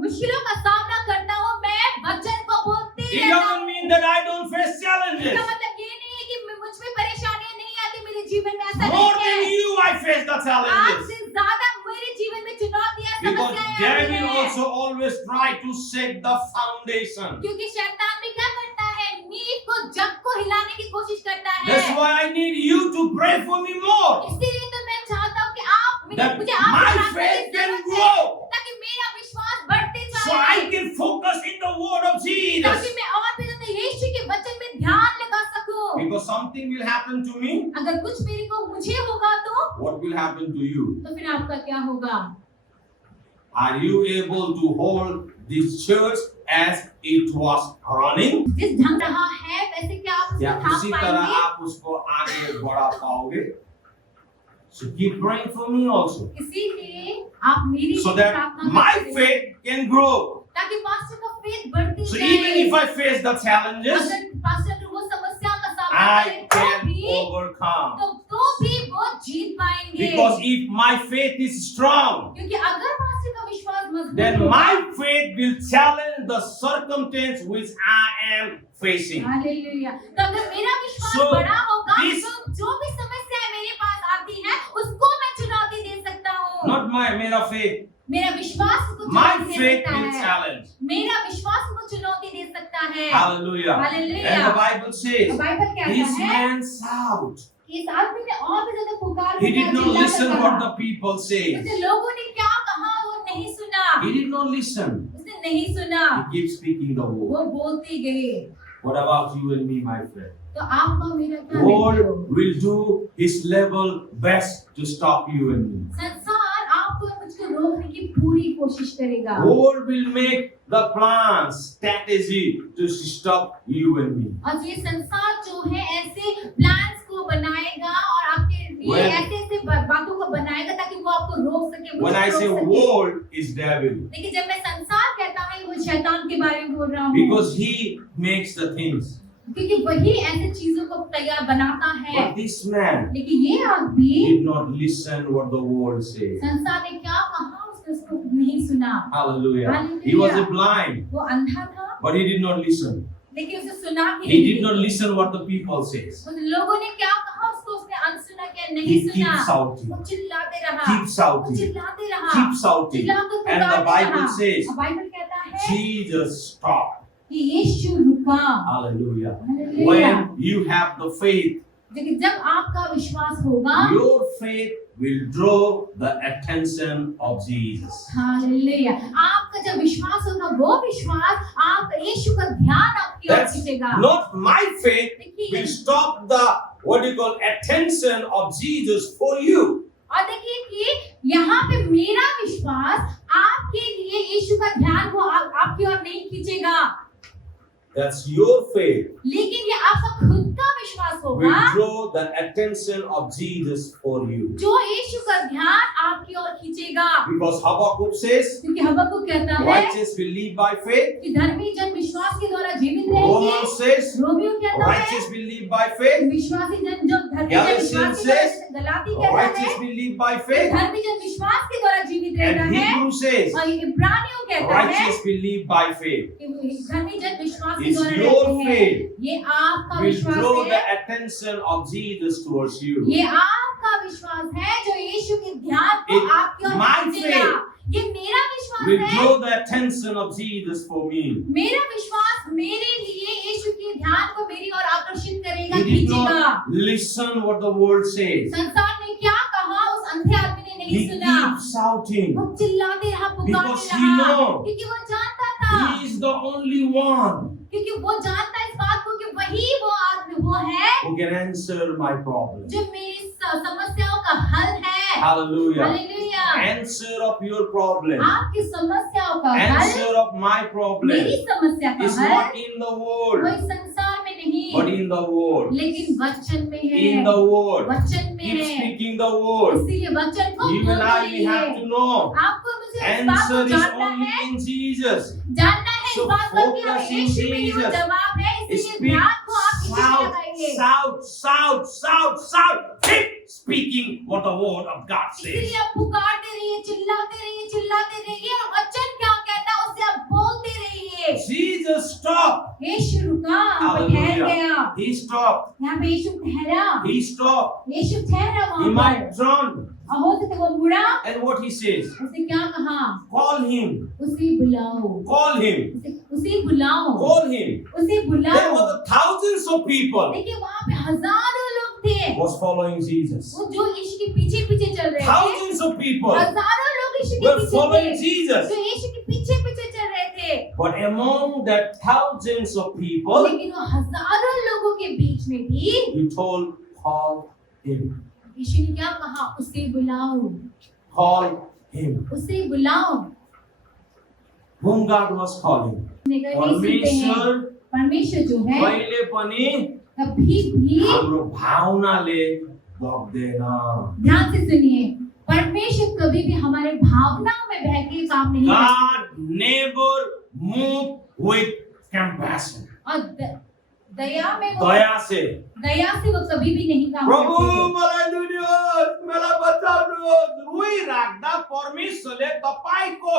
मुश्किलों का सामना करता हूँ, मैं वचन को बोलती It रहता doesn't हूँ। mean that I don't face challenges. इसका मतलब ये नहीं है कि मुझ में परेशानियां नहीं आती मेरे जीवन में, ऐसा More नहीं than है। you, I face the challenges. आपसे ज्यादा मेरे जीवन में चुनौतियां, Because समस्याएं आती devil हैं। also always try to shake the foundation. क्योंकि शैतान भी क्या करता है, नींव को, जग को हिलाने की कोशिश करता है। That's why I need you to pray for me more. इसीलिए तो मैं चाहता हूँ कि आप That मुझे आप my प्रार्थना faith की can जरूरत है, grow. ताकि मेरा विश्वास बढ़ते So जाए, I can focus in the word of ताकि Jesus. मैं और भी ज्यादा यीशु के वचन में ध्यान लगा सकूं। Because something will happen to me, अगर कुछ मेरे को मुझे होगा तो what will happen to you? फिर आपका क्या होगा? Are you able to hold this church as it was running? जिस ढंग रहा है वैसे क्या आप या उसको थाम उसी तरह पाएंगे? आप उसको आगे बढ़ा पाओगे? So keep praying for me also, इसीलिए आप मेरी so भी that प्रार्थना my करते रहिए, faith can grow. ताकि पास्टर का फेथ बढ़ती So जाए। even if I face the challenges, अगर पास्टर वो समस्या का सामना I करे तो can भी overcome. तो भी वो जीत पाएंगे। Because if my faith is strong, क्योंकि अगर पास्टर का विश्वास मजबूत then होगा, my faith will challenge the circumstance which I am facing. Hallelujah. तो अगर मेरा विश्वास So, बड़ा होगा this- तो जो भी समस्याएं मेरे पास आती है उसको मैं चुनौती दे सकता हूँ। Not मेरा faith, मेरा विश्वास को my चुनौती दे faith सकता will है। challenge. मेरा विश्वास को चुनौती दे सकता है। Hallelujah. Hallelujah. And the Bible says, Bible क्या this कहता है? man shout. इस आदमी ने और भी ज्यादा पुकार He did not चिल्लाकर listen कहा। what the people say. उसने लोगों ने क्या कहा वो नहीं सुना। He did not listen. उसने नहीं सुना। He keeps speaking the word. वो बोलते गए। What about you and me, my friend? तो आपका मेरा क्या God है? will do his level best to stop you and me. संसार आपको और मुझको रोकने की पूरी कोशिश करेगा। God will make the plans, strategy to stop you and me. और ये संसार जो है ऐसे प्लान्स को बनाएगा और आपके लिए When- ऐसे ऐसे बातों को बनाएगा ताकि वो आपको रोक सके। When I say world is devil, लेकिन जब मैं संसार कहता हूँ वो शैतान के बारे में बोल रहा हूँ। because he makes the things. क्योंकि वही ऐसे चीजों को तैयार बनाता है। But this man लेकिन ये आदमी did not listen what the world says. संसार ने क्या कहा उसने उसको नहीं सुना। Hallelujah. Hallelujah. He was blind, वो अंधा था but he did not listen. लेकिन उसे सुना भी He नहीं। did not listen what the people says. उन लोगों ने क्या कहा उसको उसने अनसुना किया, नहीं He सुना। keeps shouting, वो चिल्लाते रहा। keeps वो shouting, चिल्लाते रहा। keeps shouting. चिल्लाकर And the पुकारते Bible रहा। says, और बाइबल कहता है Jesus stopped. कि यीशु रुका। Hallelujah. Hallelujah. When you have the faith, लेकिन जब आपका विश्वास होगा, your faith will draw the attention of Jesus. Hallelujah, आपका जब विश्वास होगा वो विश्वास आप यीशु का ध्यान आपकी ओर That's खींचेगा। not my faith देखिए will stop the what you call attention of Jesus for you. और देखिए कि यहाँ पे मेरा विश्वास आपके लिए यीशु का ध्यान वो आपकी ओर नहीं खींचेगा, That's your faith लेकिन ये आपका खुद का विश्वास will होगा draw the attention of Jesus for you. जो यीशु का ध्यान आपकी ओर खींचेगा। Because Habakkuk says, क्योंकि हबक्कुक कहता है righteous will live by faith. कि धर्मी जन विश्वास के द्वारा जीवित रहेंगे। Romans says, रोमियो कहता है righteous will live by faith. विश्वासी जन जो धर्मी जन Galatians विश्वास के says, द्वारा, गलाती कहता righteous है will live by कि faith. धर्मी जन विश्वास के द्वारा जीवित रहता And है। Hebrew says, और इब्रानियों कहता है righteous will live by faith. कि धर्मी जन विश्वास के It's द्वारा your रहते हैं। faith ये आपका Will विश्वास draw the है, attention of Jesus towards you. ये आपका विश्वास है जो यीशु के ध्यान को It- आपकी ओर my खींचेगा। faith ये मेरा विश्वास Will है, draw the attention of Jesus for me. मेरा विश्वास मेरे लिए यीशु के ध्यान को मेरी ओर आकर्षित करेगा, He did खींचेगा। not listen what the world says. संसार ने क्या कहा उस अंधे आदमी ने He नहीं सुना। keeps shouting. वो चिल्लाते रहा, Because पुकारते he रहा, know क्योंकि वो जानता था, He is the only one क्योंकि वो जानता है इस बात को कि वही वो आदमी वो है who can answer my problem. जो मेरी समस्याओं का हल है। Hallelujah. Hallelujah. Answer of your problem, आपकी समस्याओं का हल, answer of my मेरी problem समस्या का is हल not in the कोई world, संसार में नहीं, but in the word. लेकिन वचन में है। In the word. वचन में Keep है, speaking the word. इसीलिए वचन को You and I, बोलते we have रहिए। to know. आपको मुझे इस बात को Answer is जानना only है, in Jesus. जानना है इस So बात का कि focus हमें in यीशु में ही वो Jesus. जवाब है, इसीलिए Speak, ध्यान को आप यीशु में shout, लगाइए। shout, shout, shout, shout. Keep speaking what the word of God says. इसीलिए आप पुकारते रहिए, चिल्लाते रहिए और वचन क्या कहता है उसे आप बोलते रहिए। Jesus stopped. यीशु रुका, वो ठहर गया। Hallelujah. He stopped. यहाँ पे यीशु ठहरा, He stopped. यीशु ठहरा He वहाँ might पर। run. और हो सकता है वो मुड़ा, And what he says, उसे क्या कहा? call him. उसे बुलाओ, Call him. उसे बुलाओ, Call him. उसे There बुलाओ। were thousands of people देखिए वहाँ पे हजारों लोग थे, was following Jesus. वो जो यीशु के पीछे पीछे चल रहे थे। Thousands of people हजारों लोग यीशु के were पीछे following थे, Jesus. जो यीशु के पीछे पीछे चल रहे थे। But among that thousands of people, लेकिन वो हजारों लोगों के बीच में भी he told call him. यीशु ने क्या कहा? उसे बुलाओ, Call him. उसे बुलाओ। Whom God was calling. परमेश्वर परमेश्वर जो है कहिले पनि कभी भी, हाम्रो भावनाले बग्दैन। ध्यान से सुनिए, परमेश्वर कभी भी हमारे भावनाओं में बह के काम नहीं करता। God never move with compassion. और दया में वो, दया से दया से वो कभी भी नहीं काम प्रभु करते। मलाई दिनुहोस्, मलाई बचाउनुहोस्, रोइराख्दा परमेश्वरले तपाईको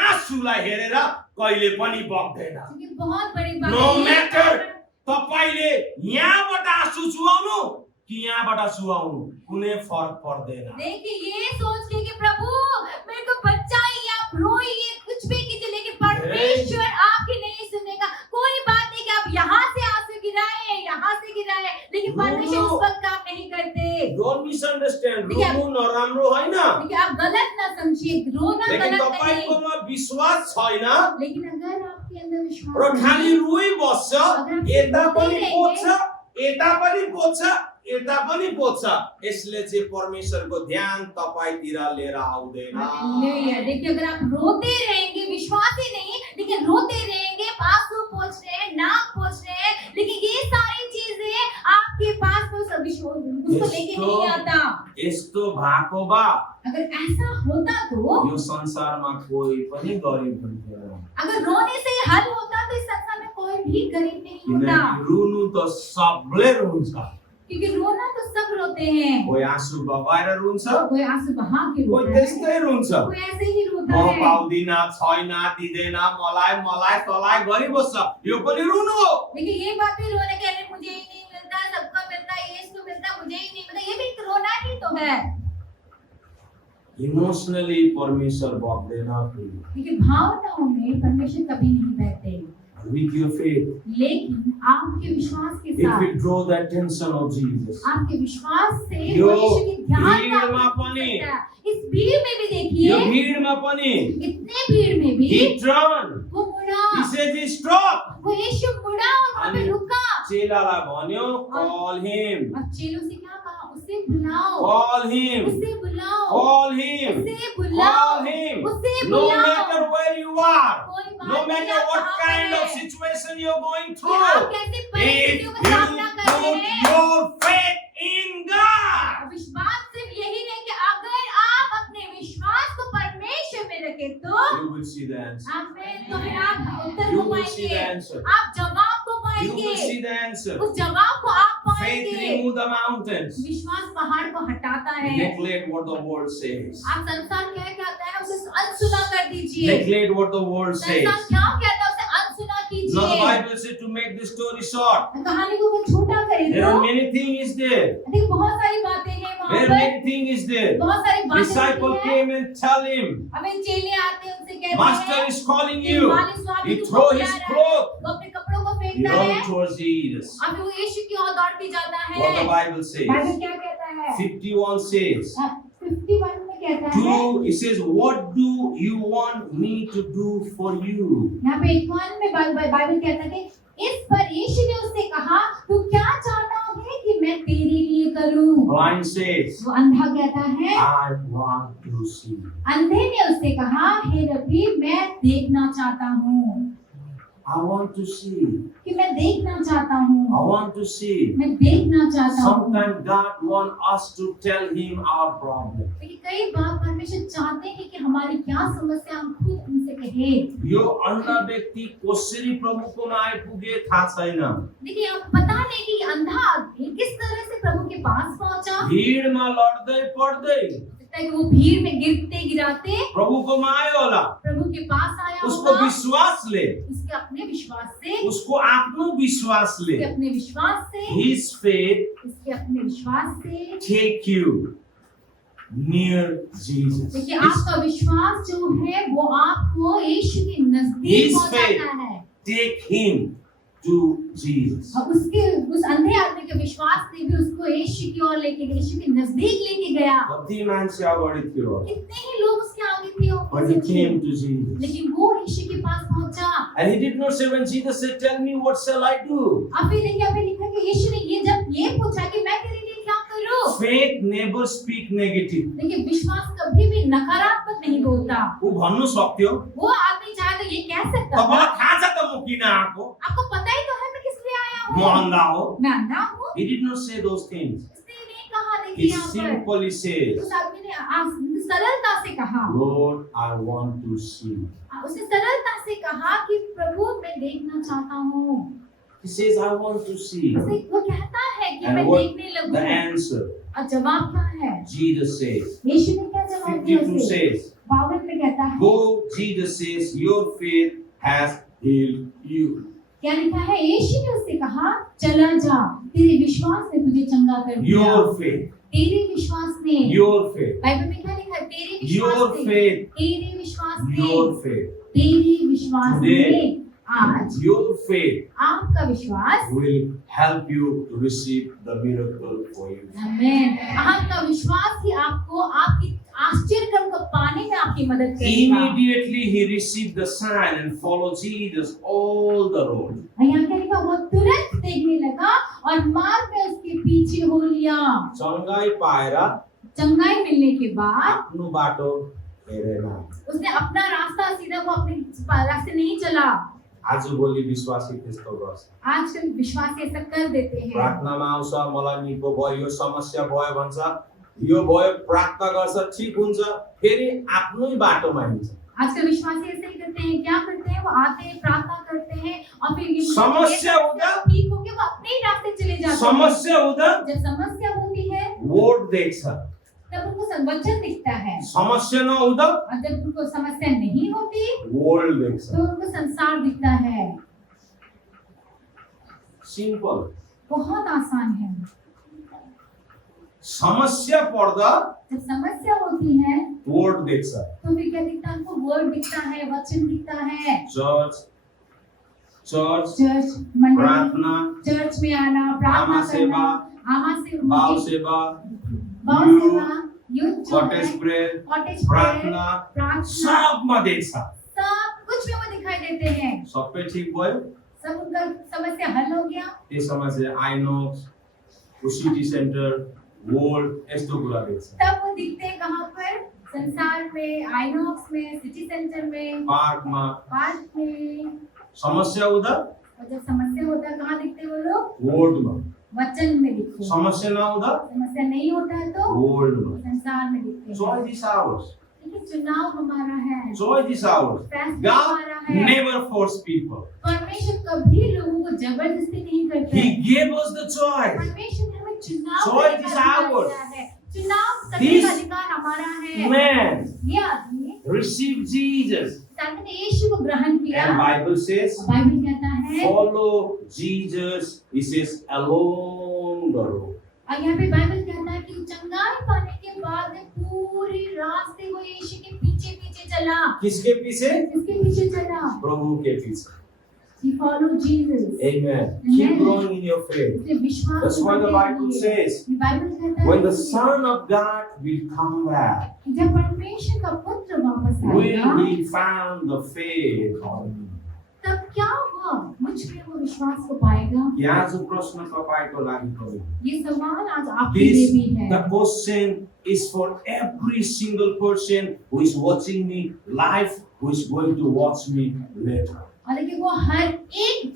आँसुलाई हेरेर कहिले पनि बग्दैन। ये बहुत बड़ी बात नो है। म्याटर तपाईले यहाँबाट आँसु चुहाउनु कि यहाँबाट चुहाउनु कुनै फरक पर्दैन। देखिए, ये सोच के कि प्रभु मेरे को बचाइए, आप रोइए, कुछ भी कीजिए, लेकिन परमेश्वर आपकी नहीं सुनेगा। कोई बात नहीं कि आप यहाँ से आंसू गिराए, यहाँ से गिराए, लेकिन परमेश्वर उस वक्त काम नहीं करते। डोन्ट मिसअन्डरस्ट्यान्ड, ठीक है। रुनु नराम्रो होइन, देखिए, आप गलत ना समझिए, रोना लेकिन गलत नहीं, तपाईकोमा विश्वास छैन लेकिन अगर आपके अंदर र विश्वास खाली नहीं, रोइबस्छ, अगर आप यता रोते पनि रहेंगे, पोज्छ, यता पनि पोज्छ, यता पनि पोज्छ, यसले चाहिँ परमेश्वरको ध्यान तपाईतिर लिएर आउँदैन। हालेलुया। देखिए, अगर आप रोते रहेंगे, विश्वास ही नहीं, लेकिन रोते रहेंगे, आंसू पोंछ रहे हैं, नाक पोंछ रहे हैं, लेकिन ये सारी चीजें आपके पास तो सब विश्वास उसको लेके नहीं आता। यस्तो भएको भए अगर ऐसा होता तो, यो संसारमा कोही पनि गरिब हुन्थेन। अगर रोने से ही हल होता तो इस संसार में कोई भी गरीब नहीं होता, किनकि रुनु त सबले रुन्छ, क्योंकि रोना तो सब रोते हैं। कोही आँसु बगाएर रुन्छ, कोई आंसू बहा के कोही रोता है, त्यस्तै रुन्छ। कोई ऐसे ही रोता म है। पाउँदिन, छैन, दिँदैन, मलाई मलाई तलाई गरिबस्छ, यो पनि रुनु हो। लेकिन ये बात भी रोने के लिए मुझे ही नहीं मिलता, सबको मिलता है, ये इसको मिलता, मुझे ही नहीं मिलता, ये भी एक रोना ही तो है। इमोशनली परमेश्वर बग्दैन फेरि। क्योंकि भावनाओं में परमेश्वर कभी नहीं बहते, With your faith, लेकिन आपके विश्वास के if साथ, we draw the attention of Jesus, आपके विश्वास से यो वो यीशु के ध्यान का भीड़मा आकर्षण पनि, करता है। इस भीड़ में भी यो देखिए, भिडमा पनि इतने भीड़ में भी he turned, वो मुड़ा, he said he stopped, वो यीशु मुड़ा और वहाँ पे अनि रुका चेलालाई भन्यो call him, और चेलों से क्या कहा? उसे बुलाओ, call him, उसे बुलाओ, call him, उसे बुलाओ, call him. उसे No बुलाओ। matter where you are, कोई बात no नहीं, matter आप what कहाँ kind पर of हैं, situation you're going कि आप through, कैसे if परिस्थितियों you का सामना कर रहे put हैं, your faith in God, विश्वास सिर्फ यही है कि अगर आप अपने विश्वास को परमेश्वर में रखें तो you will see the answer. आमीन, तो फिर आप उत्तर You को will see the पाएंगे, answer. आप जवाब को You पाएंगे, will see the answer. उस जवाब को आप Faith पाएंगे। remove the mountains. विश्वास पहाड़ को हटाता है। Neglect what the world says. आप संसार क्या कहता है उसे अनसुना कर दीजिए, Neglect what the world says. संसार क्या कहता है उसे अनसुना Now the कीजिए। Bible says to make the story short. कहानी को कुछ छोटा करें There तो are many things there. देखिए बहुत सारी बातें हैं वहाँ Very पर, many things there. बहुत सारी बातें Disciple होती हैं। came and tell him, हमें चेले आते हैं उनसे कहते Master हैं is calling कि you. मालिक स्वामी He तुमको throw बुला his रहा है। cloth. वो अपने कपड़ों को He फेंकता है, ran towards Jesus. अब वो यीशु की ओर दौड़ के जाता है। What the Bible says. Bible क्या कहता है? 51 says. 51 में कहता है, It says, what do you want me to do for you? यहाँ पे 51 में बाइबल कहता है कि इस पर यीशु ने उससे कहा, तू क्या चाहता है कि मैं तेरे लिए करूं? Blind says, वो अंधा कहता है, I want to see. अंधे ने उससे कहा, हे रब्बी मैं देखना चाहता हूँ, I want to see. कि मैं देखना चाहता I हूँ, want to see. मैं देखना चाहता हूँ। Sometimes God wants us to tell Him our problem. लेकिन कई बार परमेश्वर चाहते हैं कि हमारी क्या समस्या हम खुद उनसे कहें। यो अन्ध व्यक्ति कसरी प्रभुकोमा आइपुगे थाहा छैन। देखिए आप पता नहीं कि ये अंधा आदमी किस तरह से प्रभु के पास पहुंचा। भिडमा लड्दै पड्दै लगता है कि वो भीड़ में गिरते गिराते प्रभुकोमा आयो होला। प्रभु के पास आया उसको होगा, विश्वासले, उसके अपने विश्वास से, उसको आफ्नो विश्वासले, उसके अपने विश्वास से, His faith उसके अपने विश्वास से take you near Jesus. देखिए His आपका विश्वास जो है वो आपको यीशु के नजदीक His पहुंचाता है। take him to Jesus. और उसके उस अंधे आदमी के विश्वास ने भी उसको यीशु की ओर लेके यीशु के नजदीक लेके गया। कति मान्छे अगाडि थियो, कितने ही लोग उसके आगे थे और but he came to Jesus. लेकिन वो यीशु के पास पहुंचा। And he did not say when Jesus said, "Tell me what shall I do?" अब फिर देखिए अभी लिखा कि यीशु ने ये जब ये पूछा कि मैं तेरे लिए Faith never speak negative. देखिए विश्वास कभी भी नकारात्मक नहीं बोलता। ऊ भन्नु सक्थ्यो वो आदमी चाहे तो ये कह सकता था, तपाईँलाई थाहा छ त म किन आएको, आपको पता ही तो है मैं किस लिए आया म हूँ, अन्धा हो. मैं अंधा हूँ। He did not say those things. उसने ये नहीं कहा। He देखिए यहाँ पर simply says, उस आदमी ने सरलता से कहा, Lord, I want to see. उसने सरलता से कहा कि प्रभु मैं देखना चाहता हूँ। He says, I want to see. वो कहता है कि And मैं what देखने the लगूं। answer? और जवाब क्या है? Jesus says, यीशु ने क्या जवाब दिया 52 उसे? says, 52 में कहता है, Go, Jesus says, your faith has healed you. क्या लिखा है? यीशु ने उससे कहा, चला जा, तेरे विश्वास ने तुझे चंगा कर दिया। Your faith. तेरे विश्वास ने। Your faith. बाइबल में क्या लिखा है? तेरे Your विश्वास ने। faith. तेरे विश्वास ने। Your faith. तेरे विश्वास Today, ने। आज your faith आपका विश्वास will help you to receive the miracle for you. आमीन। आपका विश्वास ही आपको आपकी आश्चर्य कर्म को पाने में आपकी मदद करेगा। Immediately he received the sign and followed Jesus all the road. यहाँ क्या लिखा? वो तुरंत देखने लगा और मार्ग में उसके पीछे हो लिया। चंगाई पाएर चंगाई मिलने के बाद आफ्नो बाटो हेरेन. उसने अपना रास्ता सीधा वो अपने रास्ते नहीं चला। आजभोलि विश्वासी त्यस्तो गर्छ. आजकल विश्वासी ऐसा कर देते हैं। प्रार्थनामा आउँछ, मलाई निको भयो, यो समस्या भयो भन्छ, यो भयो प्रार्थना गर्छ, ठीक हुन्छ, फेरि आफ्नै बाटोमा हिँड्छ. आजकल विश्वासी ऐसे ही करते हैं। क्या करते हैं? वो आते हैं, प्रार्थना करते हैं और फिर ये समस्या हुँदा ठीक होके वो अपने ही रास्ते चले जाते हैं। समस्या हुँदा जब समस्या होती है वोट देख्छ. तब उनको वचन दिखता है समस्या नहुँदा और जब उनको समस्या नहीं होती वर्ल्ड देख्छ. तो उनको संसार दिखता है। सिम्पल. बहुत आसान है। समस्या पर्दा जब समस्या होती है वर्ड देख्छ. तो फिर क्या दिखता है? उनको वर्ड दिखता है, वचन दिखता है। चर्च चर्च मंडली, प्रार्थना, चर्च में आना, प्रार्थना आमा सेवा, करना, आमा भाव सेवा, सेवा, सेवा, यूथ कॉटेज प्रेयर, कॉटेज प्रार्थना, प्रार्थना, सबमा देख्छ. सब कुछ में वो दिखाई देते हैं। सबै ठीक भयो. सब उनका समस्या हल हो गया। त्यो समस्या आइनोक्स, सिटी सेन्टर, वर्ल्ड यस्तो कुरा देख्छ. तब वो दिखते हैं कहाँ पर? संसार में, आइनॉक्स में, सिटी सेंटर में, पार्कमा. पार्क में। समस्या हुँदा और जब समस्या होता है कहाँ दिखते हैं वो लोग? वर्ल्डमा. वचन में दिखते हैं। समस्या नहुँदा समस्या नहीं होता है तो वर्ल्डमा. संसार में दिखते हैं। Choice is ours. लेकिन चुनाव हमारा है। Choice is ours. फैसला God हमारा है। never force people. परमेश्वर कभी लोगों को जबरदस्ती नहीं करते। He gave us the choice. परमेश्वर ने हमें चुनाव Choice करने is का अधिकार ours. दिया है। चुनाव करने This का अधिकार हमारा है। Man ये आदमी received Jesus. सामने ने यीशु को ग्रहण किया। And Bible says, बाइबल कहता है follow Jesus. He says, along the road. और यहाँ पे बाइबल कहता है कि चंगाई पाने के बाद पूरी रास्ते वो यीशु के पीछे पीछे चला। किसके पीछे? किसके पीछे चला? प्रभु के पीछे. He followed Jesus. Amen. Keep growing in your faith. उसने विश्वास That's why the Bible says, ये बाइबल कहता है when the Son of God will come back, कि जब परमेश्वर का पुत्र वापस will आएगा he found the faith on me? तब क्या हुआ? मुझ में वो विश्वास को पाएगा? यहाँ जो प्रश्न तपाईँको लागि पऱ्यो. ये सवाल आज आपके लिए This, भी है। the question is for every single person who is watching me live, who is going to watch me later. और देखिए वो हर एक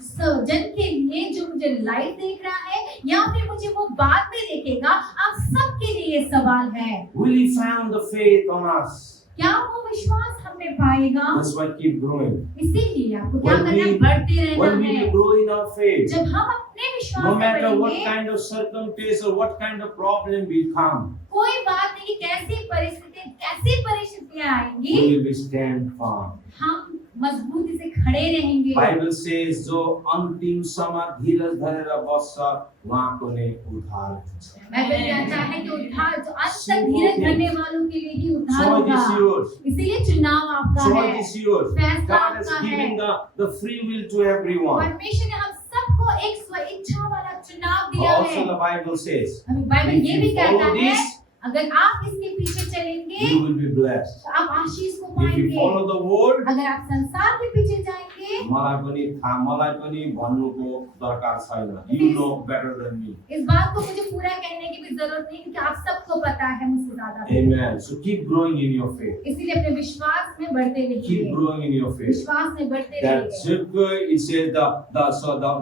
जन के लिए जो मुझे लाइव देख रहा है या फिर मुझे वो बाद में देखेगा, आप सबके लिए ये सवाल है। Will he found the faith on us? क्या वो विश्वास हमें पाएगा? That's why keep growing. इसीलिए आपको क्या When करना है? we- बढ़ते When रहना we है। grow in our faith, जब हम अपने विश्वास no में matter what बढ़ेंगे, kind of circumstance or what kind of problem will come, कोई बात नहीं कि कैसी परिस्थितियां आएंगी, we will stand firm. हम मजबूती से खड़े रहेंगे। Bible says जो अन्तिमसम्म धीरज धरेर बस्छ उहाँको नै उद्धार हुन्छ. बाइबल कहता है कि उद्धार जो अंत तक धीरज धरने वालों के लिए ही उद्धार Choice होगा। is yours. इसीलिए चुनाव आपका है। Choice is yours. फैसला God has आपका given है। the free will to everyone. परमेश्वर ने हम सबको एक स्व इच्छा वाला चुनाव दिया है। Also the Bible says, अभी बाइबल if ये भी you कहता follow है this, अगर आप इसके पीछे चलेंगे you will be blessed. तो आप आशीष को If you पाएंगे। follow the world, अगर आप संसार के पीछे जाएंगे मलाई पनि भन्नुको दरकार छैन. You know better than me. इस बात को मुझे पूरा कहने की भी जरूरत नहीं क्योंकि आप सबको पता है मुझसे ज्यादा. Amen. So keep growing in your faith. इसीलिए अपने विश्वास में बढ़ते रहिए. Keep growing in your faith. विश्वास में बढ़ते That रहिए. Zacchaeus, it says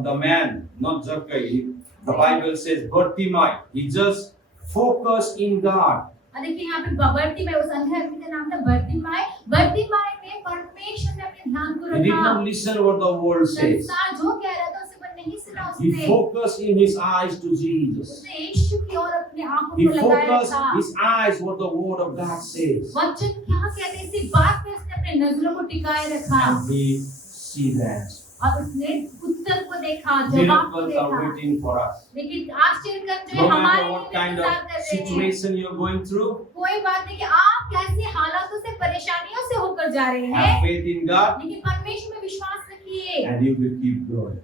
the man, not Zacchaeus. The Bible says Bartimaeus. He just focused in God. देखिए यहाँ पे बर्तिमाई, उस अंधे आदमी का नाम था बर्तिमाई. बर्तिमाई ने परमेश्वर में अपने ध्यान को He did रखा. not listen what the world says. संसार जो कह रहा था उसे पर नहीं सुना He उसने. focused in his eyes to Jesus. उसने यीशु की ओर अपने आंखों He को लगाया focused था. his eyes what the word of God says. वचन क्या कहते हैं इसी बात पे उसने अपने नजरों को टिकाए रखा. And he see that. और उसने उत्तर को देखा, जवाब को Miracles are देखा. waiting for us. लेकिन आश्चर्य जो है No हमारे matter लिए what kind इंतजार of कर रहे हैं. situation you're going through, कोई बात नहीं कि आप कैसी हालातों से परेशानियों से होकर जा रहे हैं, have faith in God लेकिन परमेश्वर में विश्वास रखिए and you will keep growing.